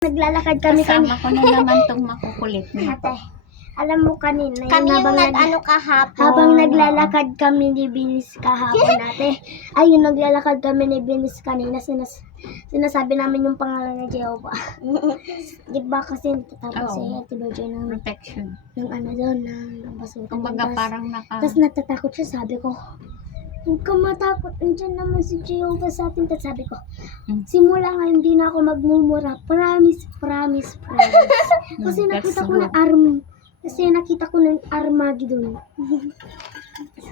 Naglalakad kami Kasama ko na naman tong makukulit niya. Ate, alam mo kanina, Kami yung habang nag-ano kahapon. habang naglalakad kami ni Binis kahapon ate, ayun naglalakad kami ni Binis kanina, sinasabi namin yung pangalan ni Jehovah. Di ba kasi tapos Oo. Ate Virgin ng Protection. ano doon, ng basura. Kumbaga parang Tapos natatakot siya, sabi ko, huwag ka matakot, andyan naman si Jehovah sa atin. Tapos sabi ko, simula nga hindi na ako magmumura, promise. Kasi nakita ko na nakita ko ng Armageddon.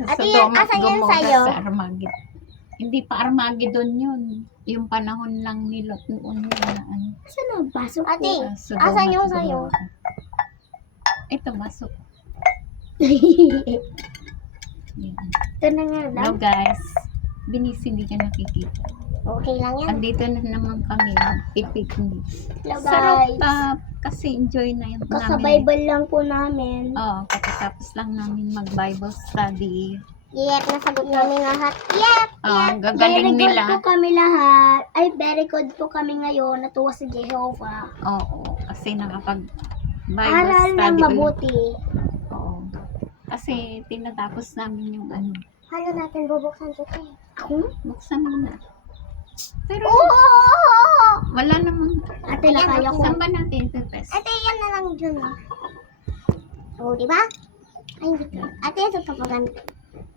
Ate, yan, asan yan sa'yo? Sa Armageddon. Hindi pa Armageddon yun. Yung panahon lang ni Lot noon yun na ano. Saan ang pasok ko? Ate, Sodoma asan yung at sa'yo? Gomorrah. Ito, masok. Yan. Ito na nga lang. Hello guys. Binis, hindi ka nakikita. Okay lang yan. Andito na naman kami. Pipiknik. Hello Sarap guys. kasi enjoy na yung namin. Kaka-Bible lang po namin. Oo, kakatapos lang namin mag-Bible study. Yep, nasagot namin lahat. Yep! Gagaling Very good nila. po kami lahat. Ay, very good po kami ngayon. Natuwa si Jehovah. Oo, kasi nakapag-Bible Aral study ng ulit. mabuti. Oo. Kasi tinatapos namin yung ano. Halo natin bubuksan ito. Ako? Buksan mo na. Pero Oh! wala namang. Ate, nakaya ko. Saan ba natin ito test? Ate, yan na lang dyan. Oh, di ba? Ay, hindi ko. Ate, ito pa ganito.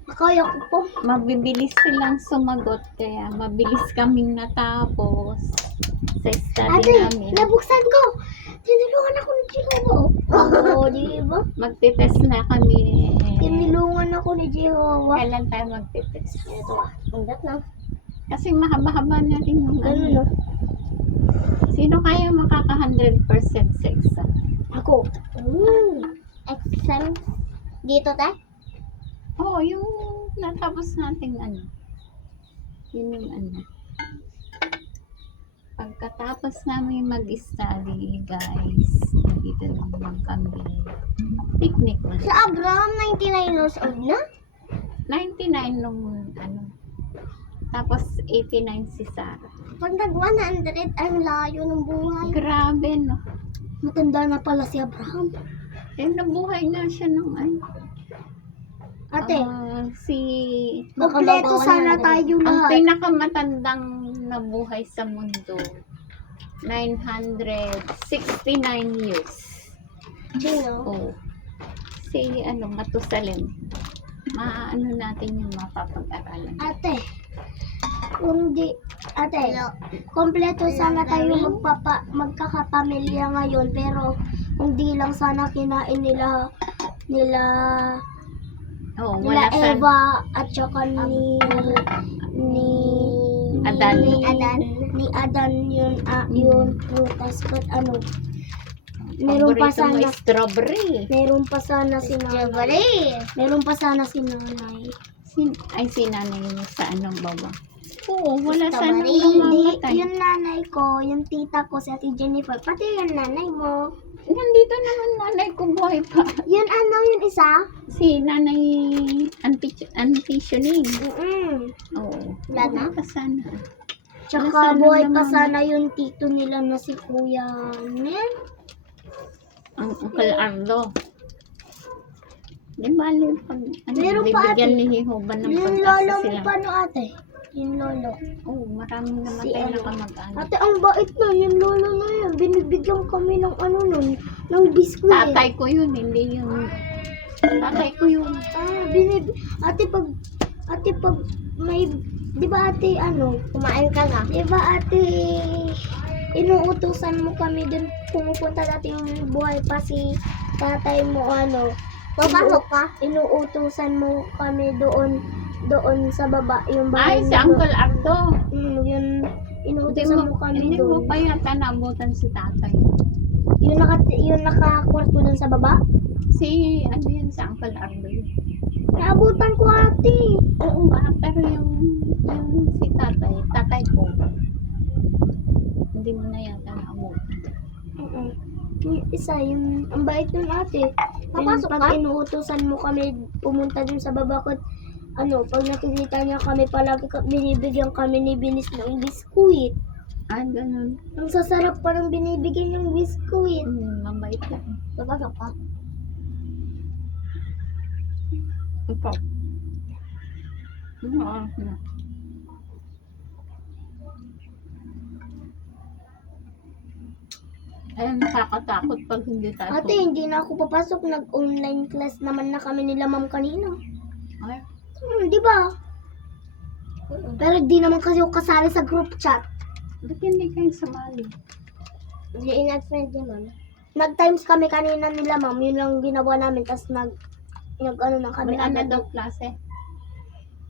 Nakaya ko po. Mabibilis silang sumagot kaya mabilis kaming natapos sa study Ate, namin. nabuksan ko. Tinulungan ako ni Jehovah. Oo, di ba? Magte-test na kami. Tinulungan ako ni Jehovah. Kailan tayo magte-test? Ito, Undat na. Kasi mahaba-haba na rin yung ganun no? Sino kaya makaka 100% sa exam? Ako. Exam. Dito, te? Oo, yung natapos nating ano. Yun yung ano. Pagkatapos namin mag-study, guys, dito naman kami. Picnic Si ulit. Abraham, 99 years old na? 99 nung ano. Tapos 89 si Sarah. Pag nag-100, ang layo ng buhay. Grabe, no? Matanda na pala si Abraham. Eh, nabuhay na siya nung ano. Ate, Si kompleto sana tayo ang lahat. pinakamatandang nabuhay sa mundo, 969 years. Sino? Oh. Si Matusalem. Maano natin yung mapapag-aralan. Ate, kompleto sana tayo magkakapamilya ngayon, pero kung di lang sana kinain nila Oh, wala sa Eva at saka ni Adan. Ni Adan yun prutas, but meron pa paborito mo sana strawberry. meron pa sana si nanay. Si nanay mo sa anong baba? Oo, wala sana Strawberry. mamamatay. Yung nanay ko, yung tita ko, si Ate Jennifer, pati yung nanay mo. Nandito naman nanay ko, buhay pa. Yun yung isa? Si nanay Antitioning. Oo. Wala na? Buhay pa sana. Tsaka Nasaan buhay pa naman? sana yung tito nila na si Kuya Nel. Ang Uncle Arlo. Di ba pag Meron pa, bibigyan ate. ni Jehovah ng Yung pag-asa lolo mo sila. pa no ate? Yung lolo. Oo, maraming namatay na kamag-anak. Ate, ang bait na yung lolo na yun. Binibigyan kami ng ng biskwit. Tatay ko yun, hindi yung... Tatay ko yun. Ate pag may, di ba ate Kumain ka na. di ba ate, inuutusan mo kami dun, pumupunta dati yung buhay pa si tatay mo Papasok ka? inuutusan mo kami doon sa baba, yung bahay Ay, si mo Uncle Ardo. yun, Hindi inuutusan mo kami hindi mo doon. pa yata naabutan si tatay. Yung nakakwarto doon sa baba. Si si Uncle Ardo yun. Naabutan ko ate. Oo nga, pero yung si tatay ko, hindi mo na yata naabutan. Yung isa, ang bait nun ate. Papasok Pag ka? inuutosan mo kami pumunta dun sa baba ko, pag nakikita niya kami palagi binibigyan kami ni Binis ng biskuit. Ay, ganun. Ang sasarap pa ng binibigyan yung biskuit. Mabait yan. Papasok ka. Ito. Oo, na. Ay, nakakatakot pag hindi tayo. Ate, hindi na ako papasok. Nag-online class naman na kami nila ma'am kanina. Ay, Di ba? Pero di naman kasi ako kasali sa group chat. ba't hindi kayo sumali? Hindi in-friend ni ma'am. Nag-times kami kanina nila ma'am. Yun lang ginawa namin. Tapos nag-ano na kami. Wala na agad. daw klase.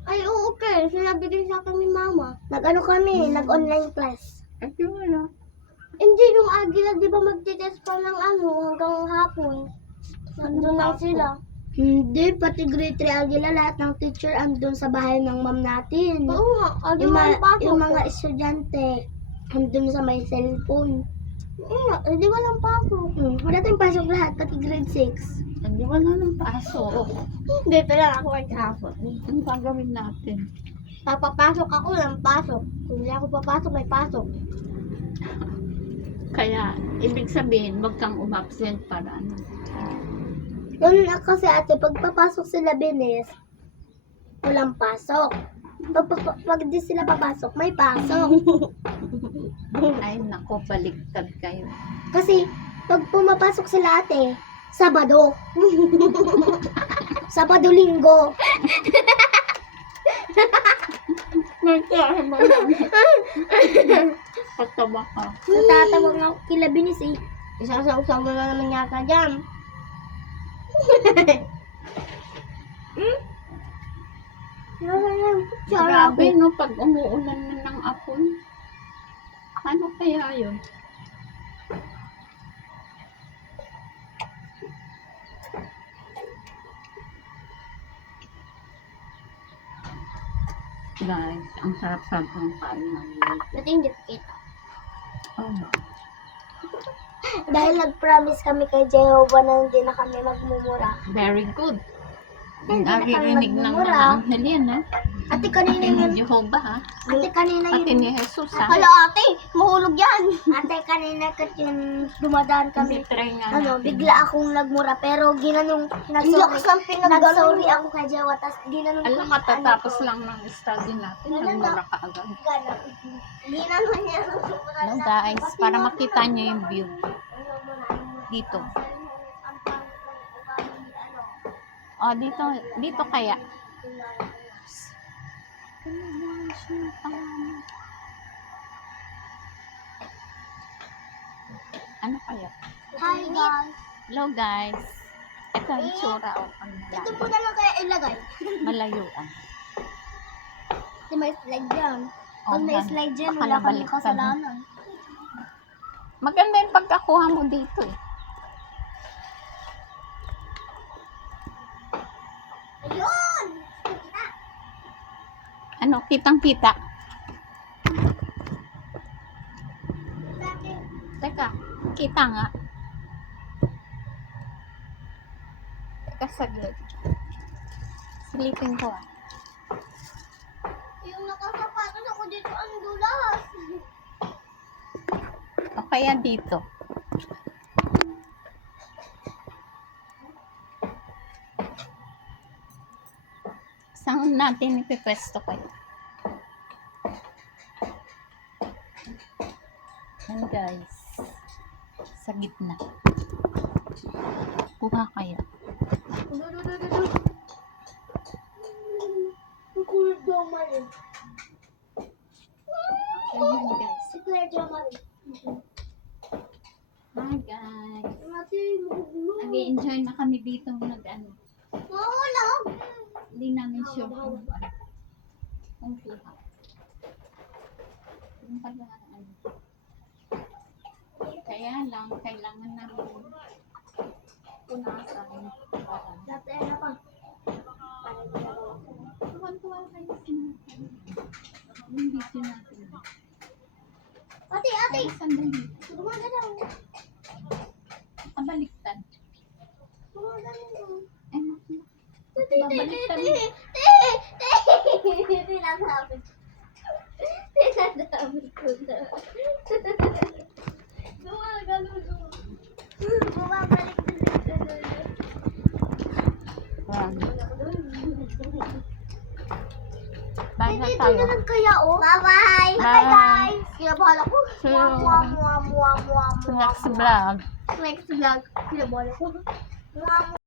Ay, oo, okay. Sinabi din sa akin ni mama. Nag-ano kami. Nag-online class. Ay, wala. Hindi yung Agila, di ba magtitest pa ng ano hanggang hapon? Nandun lang sila. Hindi, pati grade 3 Agila, lahat ng teacher andun sa bahay ng ma'am natin. Oo nga, Yung, Agila ang pasok. yung mga estudyante, andun sa may cellphone. Oo nga, hindi walang pasok. Wala tayong pasok lahat, pati grade 6. Hindi wala nang pasok. Dito lang ako maghapon. Ang gagawin natin? Papapasok ako lang pasok. Kung hindi ako papasok, may pasok. Kaya, ibig sabihin, wag kang umabsent para ano. Yun na kasi ate, pag papasok sila Benes, walang pasok. Pag di sila papasok, may pasok. Ay, nako, baliktad kayo. Kasi, pag pumapasok sila ate, Sabado. Sabado-linggo. Nagkama Patawa ka. Natatawag nga ako kila Benes eh. Isasaw-saw mo na naman yata dyan. Grabe, no? Pag umuulan na ng apoy. Ano kaya yun? Guys, ang sarap-sarap ng kain namin. Ba't hindi kita? Oh. Dahil nag-promise kami kay Jehovah na hindi na kami magmumura. Very good. Hindi na kami Naririnig ng magmumura. mga anghel yan, ha? Ate kanina Pati yun. ni Jehovah, ha? Ate kanina Pati yun. ni Jesus, ha? Hala ate, mahulog yan. Ate kanina kat yung dumadaan kami. Try nga Ano, natin. bigla akong nagmura pero ginanong Ang lakas ng nag-sorry pinaggalong ako kay Jehovah tas ginanong Alam, yung matatapos ano lang ng study natin. Wala na. Nagmura ka agad. ko. Ginanong niya. Hello guys, para makita nyo yung view. Dito. Oh, dito kaya. Ano kaya? Hi guys. Hello guys. Ito ang itsura o ang Ito po na lang kaya ilagay. malayuan. Kasi may slide dyan. Oh, Pag may yan. slide dyan, Baka wala kami nabaliktad. kasalanan. Maganda yung pagkakuha mo dito eh. Ayun! Ano, kitang-kita. Teka, kita nga. Teka, saglit. Silipin ko ah. Yung nakasapatos ako dito ang dulas. O kaya dito. Saan natin ipipwesto kayo? Yan guys. Sa gitna. Kuha kayo. Ang cool Jomar eh. Yan guys. Si Claire Jomar eh. Hi guys. Ate, magulo. Nag-enjoy na kami dito nag-ano. Mahulog. Hindi namin sure kung ano. Kung kuha. Yung pala ano. Kaya lang, kailangan namin punasan para Dati ano pa? tuwan-tuwa kayo sinatin. Yung video natin. Ate, ate. Ay, sandali. Gumagalaw. Kabaliktad. Gumagalaw. Ay, naku. Babaliktad. Tinatapit. Tinatapit ko na. Yan. Bye na Dito tayo. na lang kaya, oh. Bye-bye. Bye, guys. Kinabahan ako. See you. Mwah, mwah, mwah, mwah, Sa mwah, next mwah. vlog. Next vlog. Kinabahan ako. Mwah, mwah.